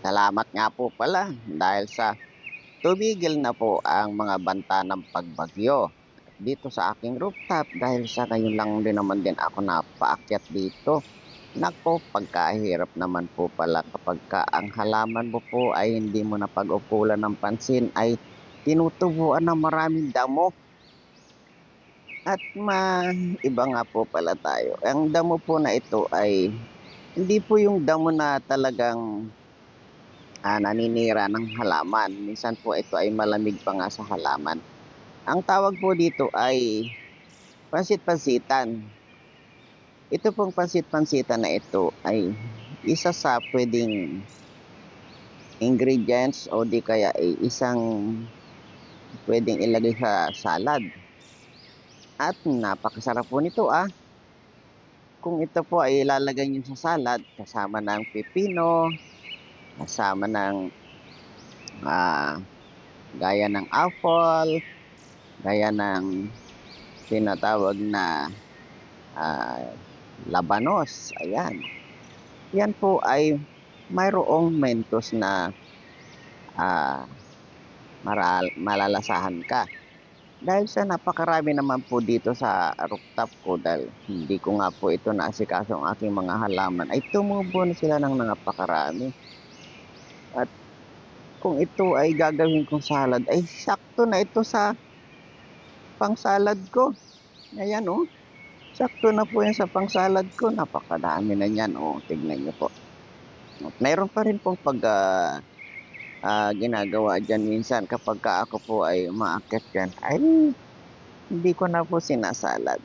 Salamat nga po pala dahil sa tumigil na po ang mga banta ng pagbagyo dito sa aking rooftop dahil sa ngayon lang din naman din ako napaakyat dito. Nako, pagkahirap naman po pala kapag ka ang halaman mo po ay hindi mo na pag-ukulan ng pansin ay tinutubuan ng maraming damo. At iba nga po pala tayo. Ang damo po na ito ay hindi po yung damo na talagang naninira ng halaman. Minsan po ito ay malamig pa nga sa halaman. Ang tawag po dito ay pansit-pansitan. Ito pong pansit-pansitan na ito ay isa sa pwedeng ingredients o di kaya ay isang pwedeng ilagay sa salad. At napakasarap po nito Kung ito po ay ilalagay niyo sa salad kasama ng pipino, kasama ng gaya ng apple, gaya ng tinatawag na labanos. Ayan. Yan po ay mayroong mentos na malalasahan ka. Dahil sa napakarami naman po dito sa rooftop ko dahil hindi ko nga po ito naasikaso ang aking mga halaman ay tumubo na sila ng napakarami. At kung ito ay gagawin kong salad ay sakto na ito sa pang-salad ko. Ayan sakto na po yan sa pang-salad ko. Napakadami na yan tignan nyo po. At mayroon pa rin pong ginagawa dyan minsan kapag ako po ay umaakyat dyan ay hindi ko na po sinasalad.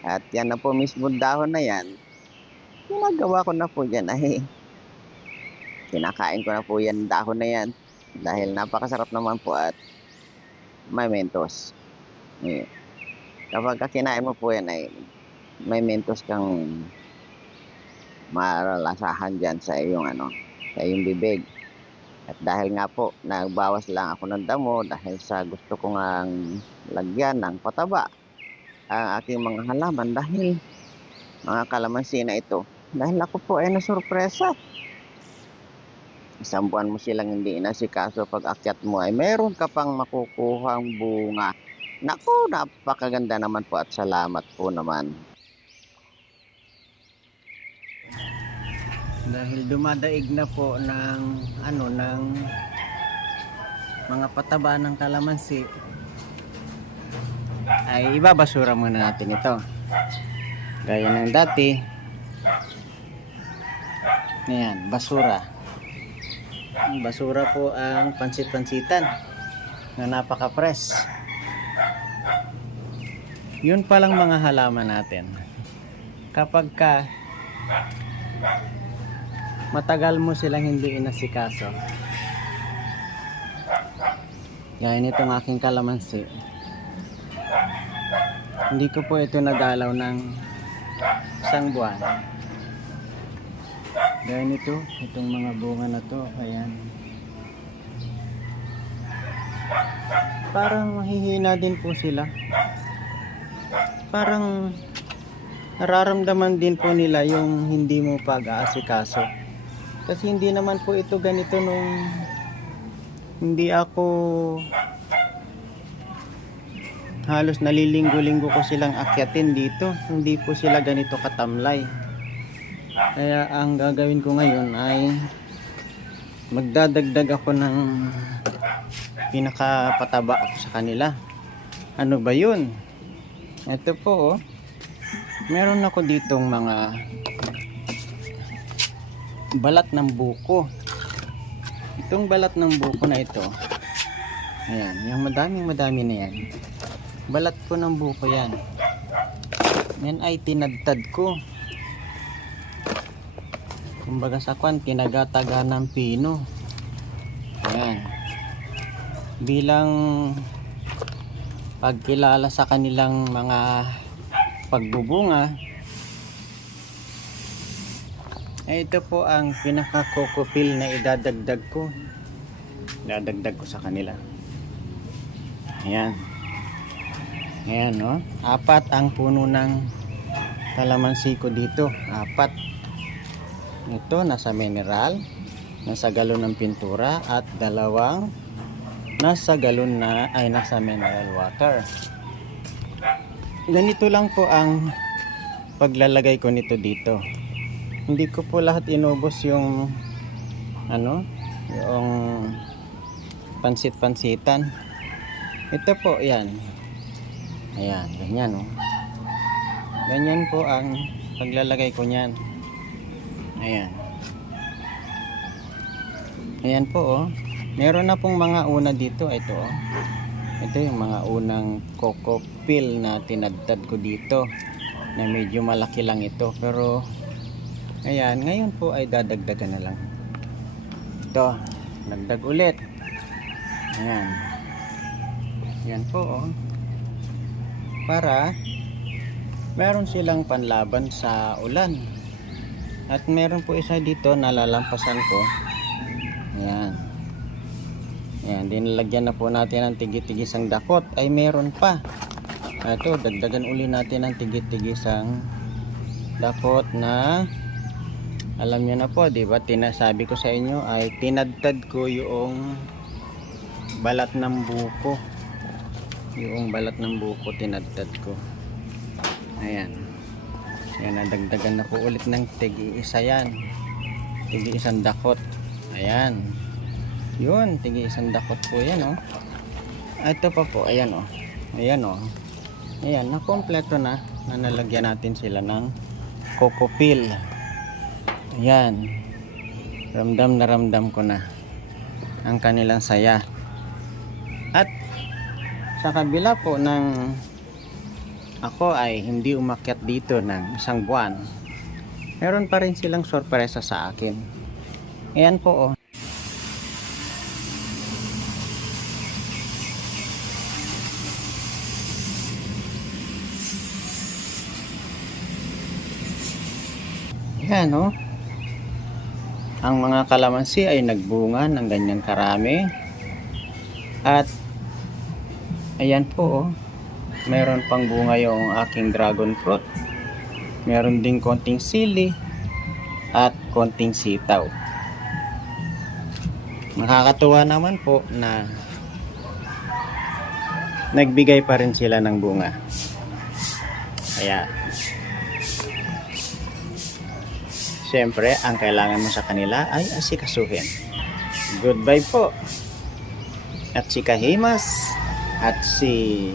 At yan na po mismo dahon na yan, ginagawa ko na po dyan ay kinakain ko na po yan dahon na yan dahil napakasarap naman po at may mentos. Kapag kinain mo po yan ay may mentos kang malalasahan dyan sa iyong sa iyong bibig. At dahil nga po, nagbawas lang ako ng damo dahil sa gusto ko ngang lagyan ng pataba ang aking mga halaman dahil mga kalamansi na ito. Dahil ako po ay nasurpresa. Isang buwan mo silang hindi inasikaso pag akyat mo ay meron ka pang makukuhang bunga. Naku, napakaganda naman po at salamat po naman. Dahil dumadaig na po ng ng mga pataba ng kalamansi ay ibabasura muna natin ito gaya ng dati. Ayan, basura po ang pansit-pansitan na napaka-fresh. Yun palang mga halaman natin kapag ka matagal mo silang hindi inasikaso. Gaya nitong aking kalamansi. Hindi ko po ito nagalaw ng isang buwan. Gaya nito, itong mga bunga na to, ayan. Parang mahihina din po sila. Parang nararamdaman din po nila yung hindi mo pag-aasikaso. Kasi hindi naman po ito ganito nung hindi ako halos nalilinggo-linggo ko silang akyatin dito. Hindi po sila ganito katamlay. Kaya ang gagawin ko ngayon ay magdadagdag ako ng pinakapataba sa kanila. Ano ba yun? Ito po meron ako ditong mga balat ng buko. Itong balat ng buko na ito, ayan, yung madami na yan, balat ko ng buko yan. Yan ay tinadtad ko, kumbaga sa kwan, kinagataga ng pino. Ayan, bilang pagkilala sa kanilang mga pagbubunga. Ito po ang pinaka-kokopil na idadagdag ko sa kanila. Ayan. Ayan apat ang puno ng kalamansi ko dito. Apat. Ito nasa mineral. nasa galon ng pintura at dalawang nasa galon na ay nasa mineral water. Ganito lang po ang paglalagay ko nito dito. Hindi ko po lahat inubos yung yung pansit-pansitan. Ito po, yan. Ayan, ganyan oh. Ganyan po ang paglalagay ko niyan. Ayan. Ayan po oh. Meron na pong mga una dito. Ito oh. Ito yung mga unang coco peel na tinadtad ko dito. Na medyo malaki lang ito. Pero, ayan. Ngayon po ay dadagdagan na lang. Ito. Dagdag ulit. Ayan. Ayan po oh. Para meron silang panlaban sa ulan. At meron po isa dito nalalampasan ko. Ayan. Ayan, dinalagyan na po natin ng tigit-tigisang dakot. Ay meron pa. Ito, dagdagan uli natin ng tigit-tigisang dakot na alam nyo na po, di ba? Tinasabi ko sa inyo ay tinadtad ko yung balat ng buko. Yung balat ng buko tinadtad ko. Ayan. Ayan, nadagdagan na po ulit ng tigi-isa yan. Tigi-isang dakot. Ayan. Yun, tigi-isang dakot po yan, oh. Ito pa po, ayan, oh. Ayan, oh. Ayan, nakompleto na. Nalagyan natin sila ng coco peel. Ayan. Ramdam na ramdam ko na ang kanilang saya. At sa kabila po ng ako ay hindi umakyat dito ng isang buwan, meron pa rin silang sorpresa sa akin. Ayan po oh. Ayan oh. Ang mga kalamansi ay nagbunga ng ganyan karami. At ayan po oh. Meron pang bunga yung aking dragon fruit. Meron ding konting sili at konting sitaw. Nakakatuwa naman po na nagbigay pa rin sila ng bunga. Kaya siyempre ang kailangan mo sa kanila ay asikasuhin. Goodbye po. At si Kahimas at si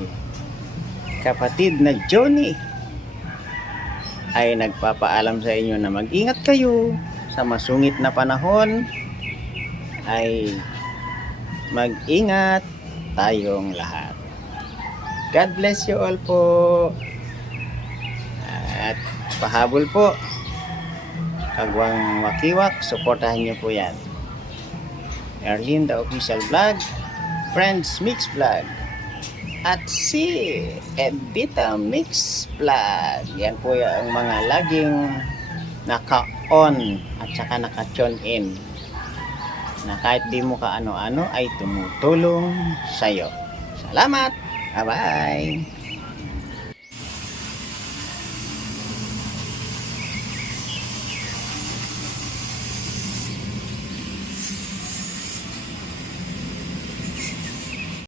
kapatid na Johnny ay nagpapaalam sa inyo na mag-ingat kayo sa masungit na panahon. Ay mag-ingat tayong lahat. God bless you all po. At pahabol po, Kagwang Wakiwak, suportahan nyo po yan. Erlin the Official Vlog, Friends Mix Vlog, at si Edita Mix Vlog. Yan po yung mga laging naka-on at saka naka-tune in, na kahit di mo ka ano-ano ay tumutulong sa'yo. Salamat! Bye-bye!